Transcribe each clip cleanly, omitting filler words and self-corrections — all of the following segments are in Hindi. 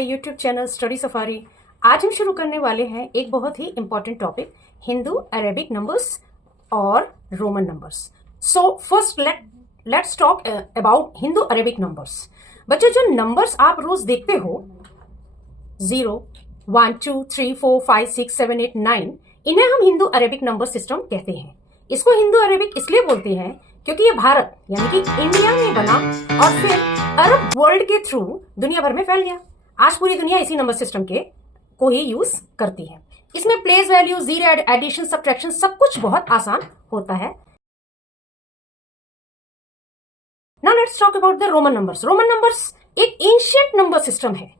My YouTube channel study safari. आज हम शुरू करने वाले हैं एक बहुत ही important topic, Hindu Arabic numbers और Roman numbers. So first let's talk about Hindu Arabic numbers. बच्चों, जो नंबर्स आप रोज देखते हो 0, 1, 2, 3, 4, 5, 6, 7, 8, 9, इन्हें हम हिंदू अरेबिक नंबर सिस्टम कहते हैं। इसको हिंदू अरेबिक इसलिए बोलते हैं क्योंकि ये भारत यानी कि इंडिया में बना और फिर अरब वर्ल्ड के थ्रू दुनिया भर में फैल गया। आज पूरी दुनिया इसी नंबर सिस्टम के को ही यूज करती है। इसमें place value, zero, addition, subtraction सब कुछ बहुत आसान होता है। Now let's talk about the Roman numbers. Roman numbers एक एंशिएंट नंबर सिस्टम है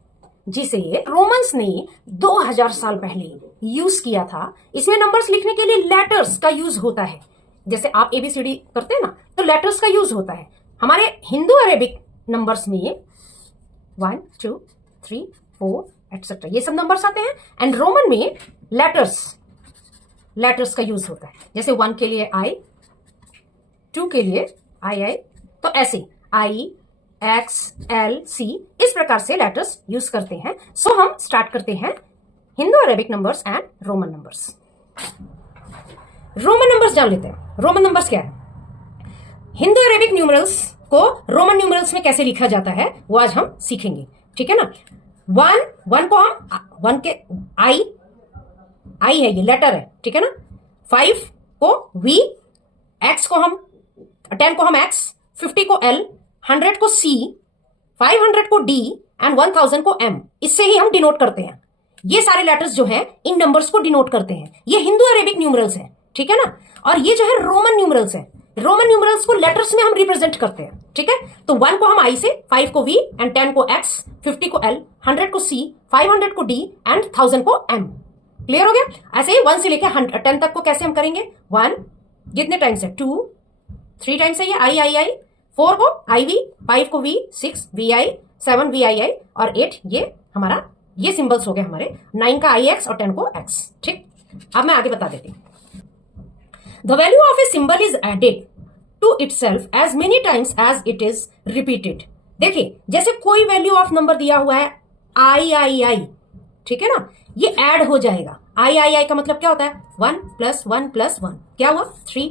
जिसे रोमन्स ने 2000 साल पहले यूज किया था। इसमें नंबर्स लिखने के लिए लेटर्स का यूज होता है। जैसे आप एबीसीडी करते हैं ना, तो लेटर्स का यूज होता है। हमारे हिंदू अरेबिक नंबर्स में 1, 2, 3, 4 एटसेट्रा ये सब नंबर्स आते हैं। एंड रोमन में लेटर्स का यूज होता है। जैसे 1 के लिए आई, 2 के लिए आई, तो ऐसे आई, एक्स, एल, सी इस प्रकार से लेटर्स यूज करते हैं। सो हम स्टार्ट करते हैं Hindu Arabic numbers and Roman numbers. Roman numbers जान लेते हैं। रोमन नंबर्स क्या है? हिंदू अरेबिक न्यूमरल्स को रोमन न्यूमरल्स में कैसे लिखा जाता है वो आज हम सीखेंगे, ठीक है ना। 1 को हम 1 के आई है, ये लेटर है, ठीक है ना। 5 को वी, एक्स को हम 10 को हम एक्स, 50 को एल, 100 को सी, 500 को डी एंड 1000 को एम। इससे ही हम डिनोट करते हैं। ये सारे लेटर्स जो है इन नंबर्स को डिनोट करते हैं। ये हिंदू अरेबिक न्यूमरल्स है, ठीक है ना। और ये जो है रोमन न्यूमरल्स है। रोमन न्यूमरल्स को लेटर्स में हम रिप्रेजेंट करते हैं, ठीक है। तो 1 को हम आई से, 5 को वी एंड 10 को एक्स, 50 को एल, 100 को सी, 500 को डी एंड 1000 को एम। क्लियर हो गया। ऐसे ही 1 से लेकर 10 तक को कैसे हम करेंगे? 1 जितने टाइम्स है, 2, 3 टाइम्स है ये आई, 4 को आई वी, 5 को वी, 6 वी आई, 7 वी आई और 8 ये हमारा ये सिंबल्स हो गए हमारे। 9 का आई एक्स और 10 को एक्स, ठीक। अब मैं आगे बता देती हूँ। The value of a symbol is added to itself as many times as it is repeated। देखिए, जैसे कोई वैल्यू ऑफ नंबर दिया हुआ है आई, ठीक है ना, ये ऐड हो जाएगा। आई का मतलब क्या होता है? 1 + 1 + 1 क्या हुआ? 3।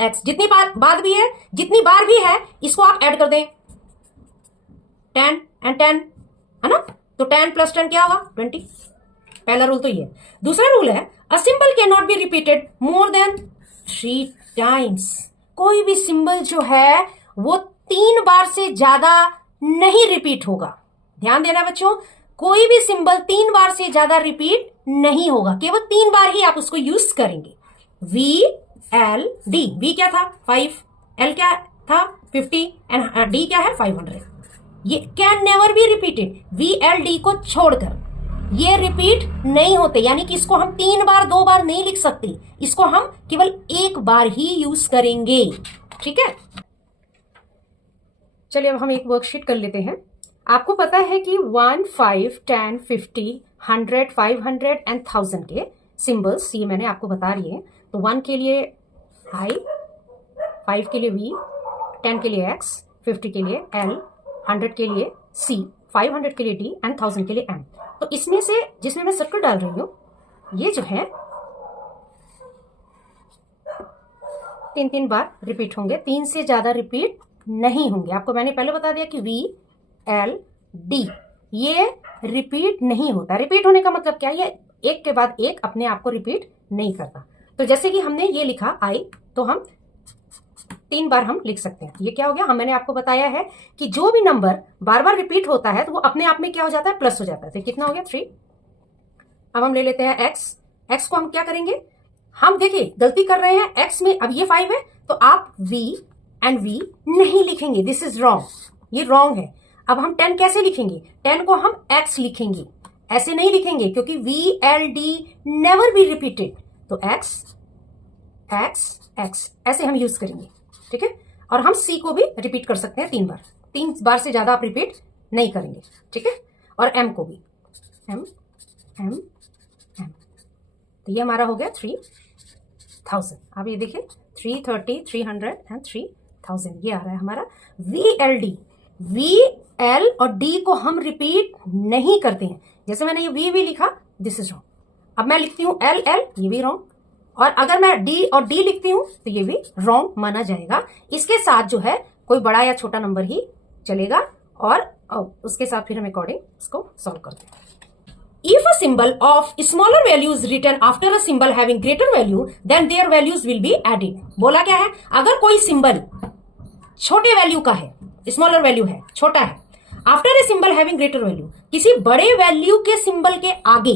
एक्स जितनी बार भी है, जितनी बार भी है इसको आप ऐड कर दें। 10 and 10 है ना, तो 10 + 10 क्या हुआ? 20। पहला रूल तो ये। दूसरा रूल है a symbol can not be repeated more than 3 times. कोई भी सिंबल जो है वो 3 बार से ज्यादा नहीं रिपीट होगा। ध्यान देना बच्चों, कोई भी सिंबल 3 बार से ज्यादा रिपीट नहीं होगा। केवल 3 बार ही आप उसको यूज करेंगे। We, L, D. वी क्या था? 5, एल क्या था? 50 एंड डी क्या है? 500। ये can never be repeated. V, L, D को छोड़कर ये रिपीट नहीं होते, यानी कि इसको हम 3 बार 2 बार नहीं लिख सकते। इसको हम केवल 1 बार ही यूज करेंगे, ठीक है। चलिए अब हम एक वर्कशीट कर लेते हैं। आपको पता है कि 1, 5, 10, 50, 100, 500 एंड 1000 के सिंबल्स ये मैंने आपको बता रही है। तो 1 के लिए आई, 5 के लिए वी, 10 के लिए एक्स, 50 के लिए एल, 100 के लिए सी, 500 के लिए डी एंड 1000 के लिए एम। तो इसमें से जिसमें मैं सर्कल डाल रही हूं ये जो है 3 बार रिपीट होंगे। 3 से ज्यादा रिपीट नहीं होंगे। आपको मैंने पहले बता दिया कि वी, एल, डी ये रिपीट नहीं होता। रिपीट होने का मतलब क्या है? ये एक के बाद एक अपने आप को रिपीट नहीं करता। तो जैसे कि हमने ये लिखा आई, तो हम 3 बार हम लिख सकते हैं। ये क्या हो गया? मैंने आपको बताया है कि जो भी नंबर बार बार रिपीट होता है तो वो अपने आप में क्या हो जाता है? प्लस हो जाता है। तो कितना हो गया? 3। अब हम ले लेते हैं एक्स को हम क्या करेंगे? हम देखिए गलती कर रहे हैं एक्स में। अब ये 5 है तो आप वी एंड वी नहीं लिखेंगे। दिस इज रॉन्ग, ये रॉन्ग है। अब हम 10 कैसे लिखेंगे? 10 को हम एक्स लिखेंगे, ऐसे नहीं लिखेंगे क्योंकि V, L, D never be repeated. तो एक्स ऐसे हम यूज करेंगे, ठीक है। और हम सी को भी रिपीट कर सकते हैं 3 बार। 3 बार से ज्यादा आप रिपीट नहीं करेंगे, ठीक है। और एम को भी एम। तो ये हमारा हो गया 3000। अब ये देखिए 330, 300 एंड 3000 ये आ रहा है हमारा V, L, D. V L और डी को हम रिपीट नहीं करते हैं। जैसे मैंने ये वी लिखा, दिस इज रॉन्ग। अब मैं लिखती हूं एल एल, ये भी रॉन्ग। और अगर मैं डी और डी लिखती हूं तो ये भी रॉन्ग माना जाएगा। इसके साथ जो है कोई बड़ा या छोटा नंबर ही चलेगा और उसके साथ फिर हम अकॉर्डिंग इसको सॉल्व करते हैं। If a symbol of smaller value is written after a symbol having greater value, then their values will be added. बोला क्या है? अगर कोई सिंबल छोटे वैल्यू का है, स्मॉलर वैल्यू है, छोटा है, after a symbol having greater value, किसी बड़े वैल्यू के सिंबल के आगे,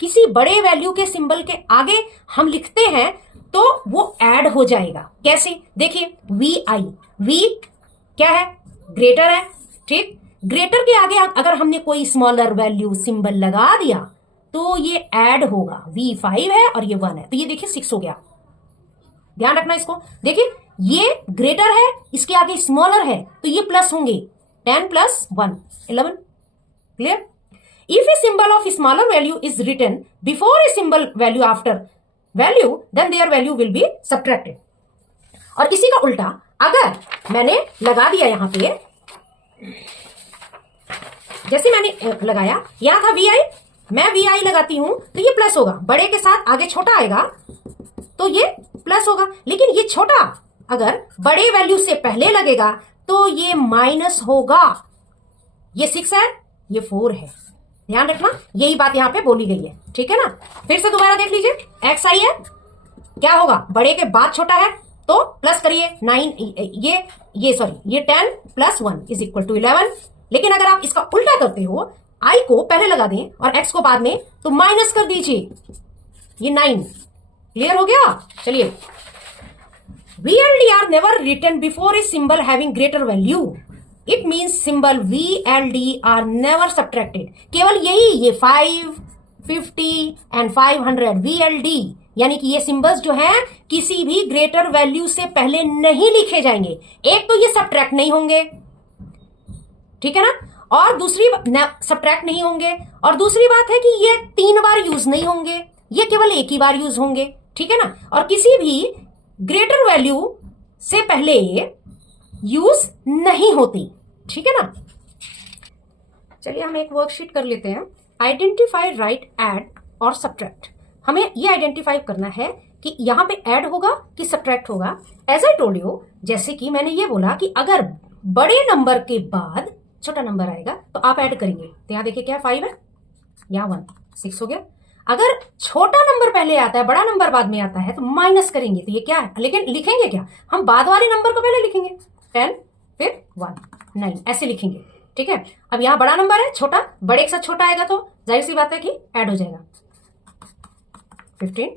किसी बड़े वैल्यू के सिंबल के आगे हम लिखते हैं तो वो ऐड हो जाएगा। कैसे? देखिए, वी आई, वी क्या है? ग्रेटर है, ठीक। ग्रेटर के आगे अगर हमने कोई स्मॉलर वैल्यू सिंबल लगा दिया तो ये ऐड होगा। V5 है और ये 1 है, तो ये देखिए 6 हो गया। ध्यान रखना इसको। देखिए, ये ग्रेटर है, इसके आगे स्मॉलर है, तो ये प्लस होंगे। 10 + 1 11। Clear? If a symbol of smaller value is written before a symbol value after value, then their value will be subtracted. और इसी का उल्टा, अगर मैंने लगा दिया यहां पे, जैसे मैंने लगाया, यहां था VI, मैं VI लगाती हूं तो ये प्लस होगा। बड़े के साथ आगे छोटा आएगा तो ये प्लस होगा। लेकिन ये छोटा अगर बड़े वैल्यू से पहले लगेगा तो ये माइनस होगा। ये 6 है, ये 4 है। ध्यान रखना, यही बात यहां पे बोली गई है, ठीक है ना। फिर से दोबारा देख लीजिए, XI है, क्या होगा? बड़े के बाद छोटा है तो प्लस करिए 9, ये 10 + 1 = 11। लेकिन अगर आप इसका उल्टा करते हो, आई को पहले लगा दें और एक्स को बाद में, तो माइनस कर दीजिए, ये 9। क्लियर हो गया? चलिए, VLD are never written before a symbol having greater value. It means symbol VLD are never subtracted. केवल यही, ये 5, 50 एंड 500 VLD, यानी कि ये सिंबल्स जो हैं किसी भी ग्रेटर वैल्यू से पहले नहीं लिखे जाएंगे। एक तो ये सब्ट्रैक्ट नहीं होंगे, ठीक है ना, और दूसरी सब्ट्रैक्ट नहीं होंगे, और दूसरी बात है कि ये 3 बार यूज नहीं होंगे, ये केवल एक ही बार यूज होंगे, ठीक है ना। और किसी भी ग्रेटर वैल्यू से पहले यूज नहीं होती, ठीक है ना। चलिए हम एक वर्कशीट कर लेते हैं। आइडेंटिफाई, राइट, ऐड और सब्ट्रैक्ट। हमें ये आइडेंटिफाई करना है कि यहां पे ऐड होगा कि सब्ट्रैक्ट होगा। एज आई टोल्ड यू, जैसे कि मैंने ये बोला कि अगर बड़े नंबर के बाद छोटा नंबर आएगा तो आप ऐड करेंगे। तो यहां देखिए क्या 5 है, यहां 1, 6 हो गया। अगर छोटा नंबर पहले आता है, बड़ा नंबर बाद में आता है, तो माइनस करेंगे, तो ये क्या है। लेकिन लिखेंगे क्या? हम बाद वाले नंबर को पहले लिखेंगे, 10 फिर 1 9, ऐसे लिखेंगे, ठीक है। अब यहां बड़ा नंबर है, छोटा, बड़े के साथ छोटा आएगा तो जाहिर सी बात है कि ऐड हो जाएगा। 15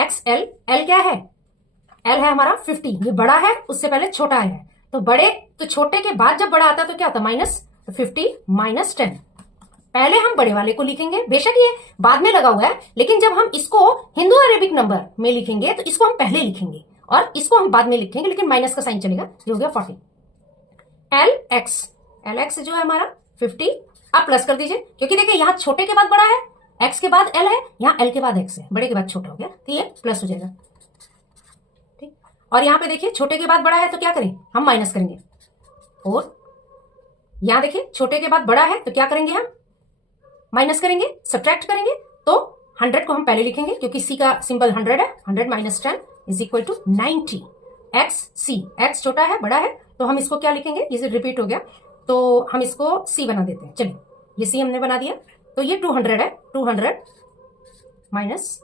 XL, L क्या है? L है हमारा 50, ये बड़ा है, उससे पहले छोटा आया है, तो बड़े तो छोटे के बाद जब बड़ा आता है तो क्या होता है? माइनस। तो 50 - 10, पहले हम बड़े वाले को लिखेंगे। बेशक ये बाद में लगा हुआ है, लेकिन जब हम इसको हिंदू अरेबिक नंबर में लिखेंगे तो इसको हम पहले लिखेंगे और इसको हम बाद में लिखेंगे, लेकिन माइनस का साइन चलेगा। ये हो गया 40। LX जो है हमारा 50, आप प्लस कर दीजिए, क्योंकि देखिए यहां छोटे के बाद बड़ा है, X के बाद L है, यहां L के बाद X है, बड़े के बाद छोटा हो गया, तो ये प्लस हो जाएगा, ठीक। और यहां पे देखिए छोटे के बाद बड़ा है तो क्या करें? हम माइनस करेंगे 4। यहां देखिए छोटे के बाद बड़ा है तो क्या करेंगे? हम माइनस करेंगे, सब्ट्रैक्ट करेंगे। तो 100 को हम पहले लिखेंगे क्योंकि C का सिंबल 100 है। 100 - 10 = 90। XC, X छोटा है, बड़ा है, तो हम इसको क्या लिखेंगे? ये रिपीट हो गया तो हम इसको C बना देते हैं। चलिए, ये C हमने बना दिया, तो ये 200 है। 200 - 10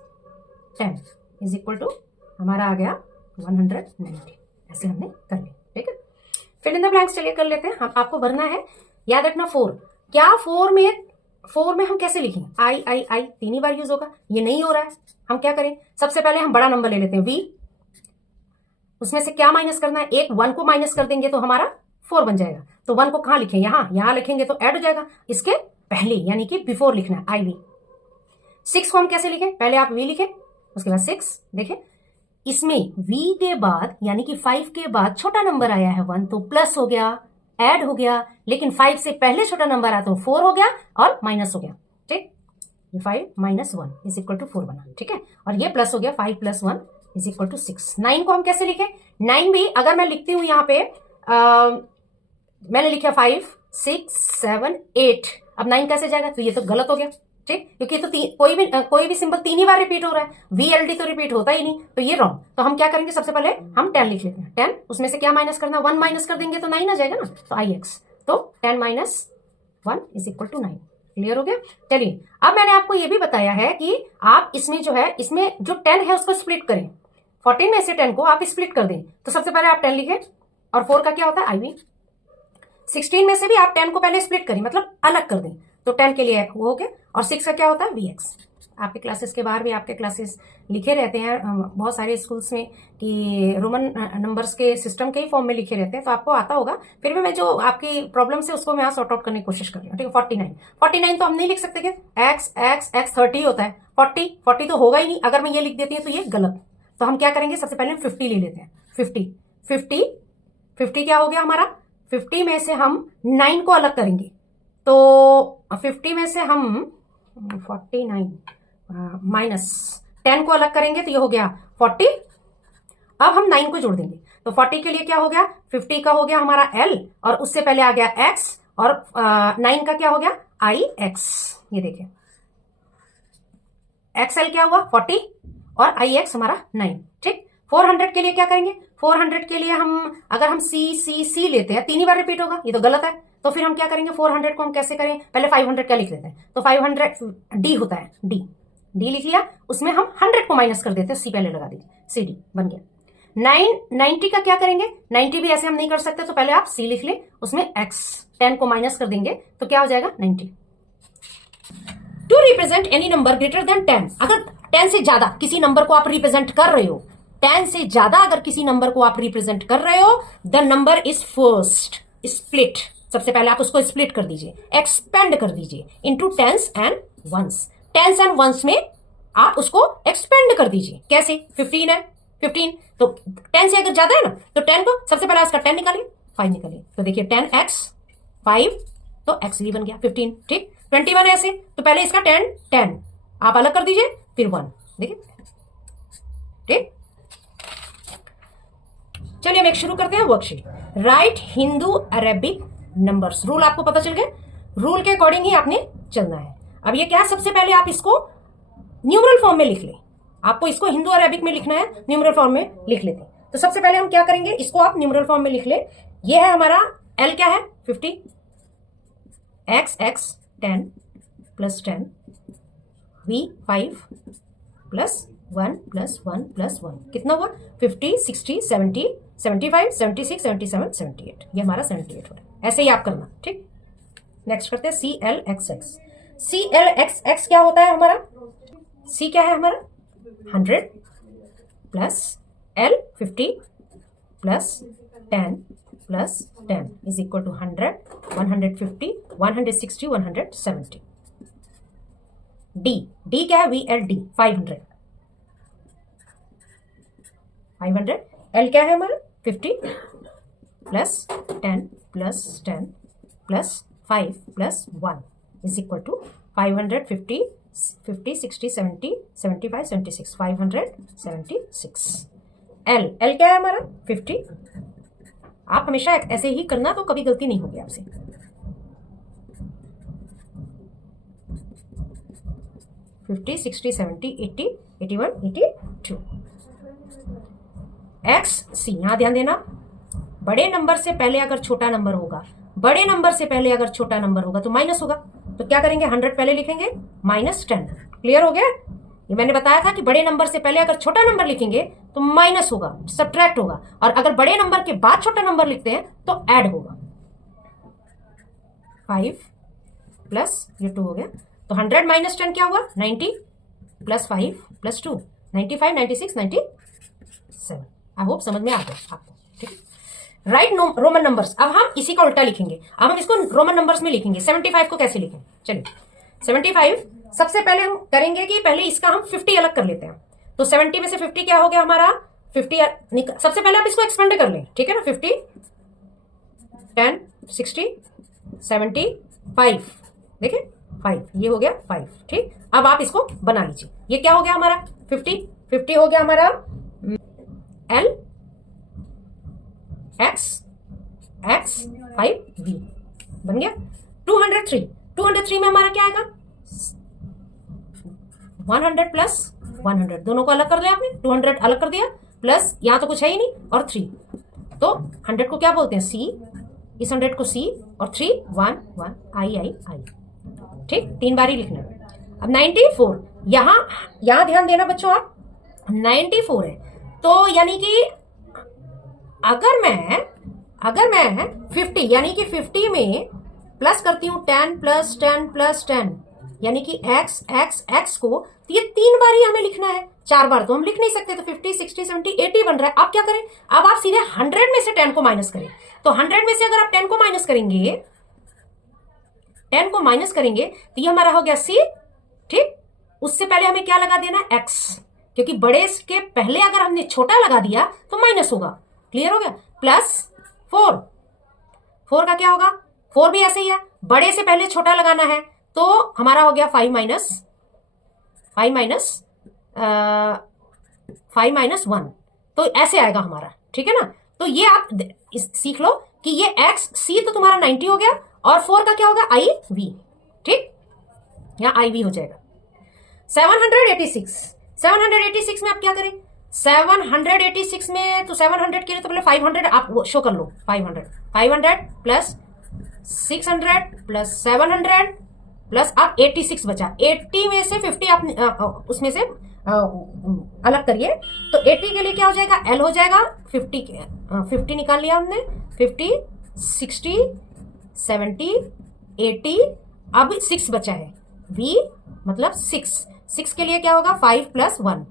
= हमारा आ गया 190। ऐसे हमने कर लिया, ठीक है। फिल इन द ब्लैंक्स चलिए कर लेते हैं। हम आपको भरना है, याद रखना 4। क्या 4 में हम कैसे लिखें? आई 3 ही बार यूज होगा, ये नहीं हो रहा है। हम क्या करें? सबसे पहले हम बड़ा नंबर ले लेते हैं V, उसमें से क्या माइनस करना है? एक 1 को माइनस कर देंगे तो हमारा 4 बन जाएगा। तो 1 को कहां लिखें? यहां लिखेंगे तो ऐड हो जाएगा, इसके पहले यानी कि बिफोर लिखना है, IV। 6 को हम कैसे लिखें? पहले आप V लिखें, उसके बाद 6। देखें, इसमें V के बाद यानी कि 5 के बाद छोटा नंबर आया है 1, तो प्लस हो गया, ऐड हो गया। लेकिन 5 से पहले छोटा नंबर आया तो 4 हो गया और माइनस हो गया, ठीक। ये 5 - 1 = 4 बना, ठीक है। और ये प्लस हो गया, 5 + 1 = 6। 9 को हम कैसे लिखें? 9 भी अगर मैं लिखती हूं यहां पे मैंने लिखा 5 6 7 8, अब 9 कैसे जाएगा? तो ये तो गलत हो गया, ठीक, क्योंकि तो कोई भी सिंबल 3 ही बार रिपीट हो रहा है, VLD तो रिपीट होता ही नहीं, तो ये रॉन्ग। तो हम क्या करेंगे, सबसे पहले हम 10 लिख लेते हैं। 10 उसमें से क्या माइनस करना, 1 माइनस कर देंगे तो 9 आ जाएगा ना, तो IX, तो 10 minus 1 is equal to 9। Clear हो गया? चलिए, अब मैंने आपको ये भी बताया है कि आप इसमें जो है, इसमें जो 10 है उसको स्प्लिट करें। 14 में से 10 को आप स्प्लिट कर दें, तो सबसे पहले आप 10 लिखें, और 4 का क्या होता है IB। 16 में से भी आप 10 को पहले स्प्लिट करें, मतलब अलग कर दें, तो 10 के लिए वो हो गया, और 6 का क्या होता है VX। आपके क्लासेस के बाहर भी आपके क्लासेस लिखे रहते हैं बहुत सारे स्कूल्स में कि रोमन नंबर्स के सिस्टम के ही फॉर्म में लिखे रहते हैं, तो आपको आता होगा। फिर भी मैं जो आपकी प्रॉब्लम है उसको मैं यहाँ सॉर्ट आउट करने की कोशिश कर रही हूँ, ठीक है। 49 तो हम नहीं लिख सकते कि x 30 होता है, 40 तो होगा ही नहीं। अगर मैं ये लिख देती हूँ तो ये गलत, तो हम क्या करेंगे, सबसे पहले 50 ले लेते हैं। 50 क्या हो गया हमारा, 50 में से हम 9 को अलग करेंगे, तो 50 में से हम 49 माइनस 10 को अलग करेंगे, तो ये हो गया 40। अब हम 9 को जोड़ देंगे, तो 40 के लिए क्या हो गया, 50 का हो गया हमारा L, और उससे पहले आ गया X, और 9 का क्या हो गया IX। ये देखिए, XL क्या हुआ 40, और IX हमारा 9, ठीक। 400 के लिए क्या करेंगे, 400 के लिए हम अगर हम C लेते हैं, 3 ही बार रिपीट होगा, ये तो गलत है। तो फिर हम क्या करेंगे, 400 को हम कैसे करें, पहले 500 क्या लिख लेते हैं, तो 500 D होता है, D लिख लिया, उसमें हम 100 को माइनस कर देते हैं, C पहले लगा दीजिए, CD बन गया। 90 का क्या करेंगे, 90 भी ऐसे हम नहीं कर सकते, तो पहले आप C लिख ले, उसमें X 10 को माइनस कर देंगे, तो क्या हो जाएगा 90। To represent any number greater than 10, अगर 10 से ज्यादा किसी नंबर को आप रिप्रेजेंट कर रहे हो, 10 से ज्यादा अगर किसी नंबर को आप रिप्रेजेंट कर रहे हो, the number is first split. सबसे पहले आप उसको स्प्लिट कर दीजिए, एक्सपेंड कर दीजिए into tens and ones. Tens and ones में आप उसको एक्सपेंड कर दीजिए। कैसे, 15 है, 15 तो 10 से अगर ज्यादा है ना, तो 10 को सबसे पहले उसका 10 निकालिए, 5 निकालिए, तो देखिए 10x 5, तो x भी बन गया 15, ठीक। 21 ऐसे, तो पहले इसका 10 आप अलग कर दीजिए, फिर 1, देखिए, ठीक। चलिए हम एक शुरू करते हैं worksheet. Right Hindu Arabic numbers. Rule आपको पता चल गया, रूल के अकॉर्डिंग ही आपने चलना है। अब ये क्या, सबसे पहले आप इसको न्यूमरल फॉर्म में लिख लें, आपको इसको हिंदू अरेबिक में लिखना है, न्यूमरल फॉर्म में लिख लेते हैं। तो सबसे पहले हम क्या करेंगे, इसको आप न्यूमरल फॉर्म में लिख ले। ये है हमारा L क्या है 50, x 10 plus 10, V 5 plus 1 plus 1 plus 1, कितना हुआ 50 60 70 75 76 77 78, ये हमारा 78 हो रहा है। ऐसे ही आप करना, ठीक। नेक्स्ट करते हैं CLXX। CLXX क्या होता है हमारा, C क्या है हमारा 100 plus L 50 plus 10 plus 10 is equal to 100 150 160 170। D क्या है VLD 500 L क्या है हमारा 50 plus 10 plus 10 plus 5 plus 1 is equal to 550 50 60 70 75 76 576। L क्या है हमारा 50। आप हमेशा ऐसे ही करना, तो कभी गलती नहीं होगी आपसे। फिफ्टी 60 70 80 81 82। XC, यहां ध्यान देना, बड़े नंबर से पहले अगर छोटा नंबर होगा, बड़े नंबर से पहले अगर छोटा नंबर होगा तो माइनस होगा, तो क्या करेंगे 100 पहले लिखेंगे माइनस 10। क्लियर हो गया, ये मैंने बताया था कि बड़े नंबर से पहले अगर छोटा नंबर लिखेंगे तो माइनस होगा, सब्ट्रैक्ट होगा, और अगर बड़े नंबर के बाद छोटा नंबर लिखते हैं तो ऐड होगा। 5 प्लस ये 2 हो गया, तो 100 माइनस 10 क्या हुआ 90 प्लस 5 प्लस 2 95 96 97। आई होप समझ में आ गया आपको, ठीक है। Right Roman numbers. अब हम इसी का उल्टा लिखेंगे, अब हम इसको रोमन नंबर्स में लिखेंगे। 75 को कैसे लिखें, चलिए 75 सबसे पहले हम करेंगे कि पहले इसका हम 50 अलग कर लेते हैं। तो 70 में से 50 क्या हो गया हमारा 50, सबसे पहले आप इसको एक्सपेंड कर लें, ठीक है ना। 50 10 60 70 5, देखिए 5, ये हो गया 5, ठीक। अब आप इसको बना लीजिए, ये क्या हो गया हमारा 50 हो गया हमारा L X x 5v बन गया। 203 में हमारा क्या आएगा 100 प्लस 100 दोनों को अलग कर लिया आपने, 200 अलग कर दिया प्लस यहां तो कुछ है ही नहीं और 3, तो 100 को क्या बोलते हैं c, इस 100 को c और 3 1 1 आई। ठीक, 3 बार ही लिखना है। अब 94 यहां ध्यान देना बच्चों, आप 94 है तो यानी कि अगर मैं 50 यानी कि 50 में प्लस करती हूं 10 प्लस 10 प्लस 10 यानी कि x को, तो ये 3 बार ही हमें लिखना है, 4 बार तो हम लिख नहीं सकते, तो 50 60 70 80 बन रहा है। आप क्या करें, अब आप सीधे 100 में से 10 को माइनस करें, तो 100 में से अगर आप 10 को माइनस करेंगे तो ये हमारा हो गया c। ठीक, उससे पहले हमें क्या लगा देना x, क्योंकि बड़े के पहले अगर हमने छोटा लगा दिया तो माइनस होगा। क्लियर हो गया। प्लस 4 का क्या होगा, 4 भी ऐसे ही है, बड़े से पहले छोटा लगाना है तो हमारा हो गया 5 माइनस 1, तो ऐसे आएगा हमारा। ठीक है ना, तो ये आप सीख लो कि ये x c तो तुम्हारा 90 हो गया और 4 का क्या होगा iv। ठीक, यहां iv हो जाएगा। 786 में आप क्या करें, 786 में तो 700 के लिए तो पहले 500 आप वो शो कर लो, 500 प्लस 600 प्लस 700 प्लस आप 86 बचा, 80 में से 50 आप उसमें से अलग करिए, तो 80 के लिए क्या हो जाएगा L हो जाएगा 50 निकाल लिया हमने, 50 60 70 80, अब 6 बचा है, V मतलब 6 के लिए क्या होगा 5 प्लस 1,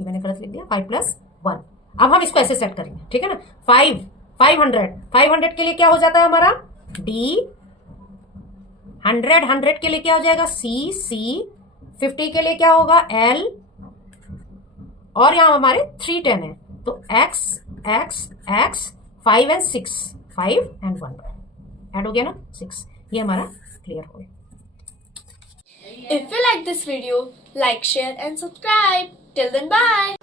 मैंने गलत लिख दिया, 5 प्लस 1। अब हम इसको ऐसे सेट करेंगे। ठीक है ना, 500 के लिए क्या हो जाता है हमारा D, 100 के लिए क्या हो जाएगा C, 50 के लिए क्या होगा L, और यहां हमारे 3 10 है, तो x 5 एंड 6, 5 एंड 1 ऐड हो गया ना 6, ये हमारा क्लियर हो गया। If you like this video, like, share and subscribe. Till then, bye.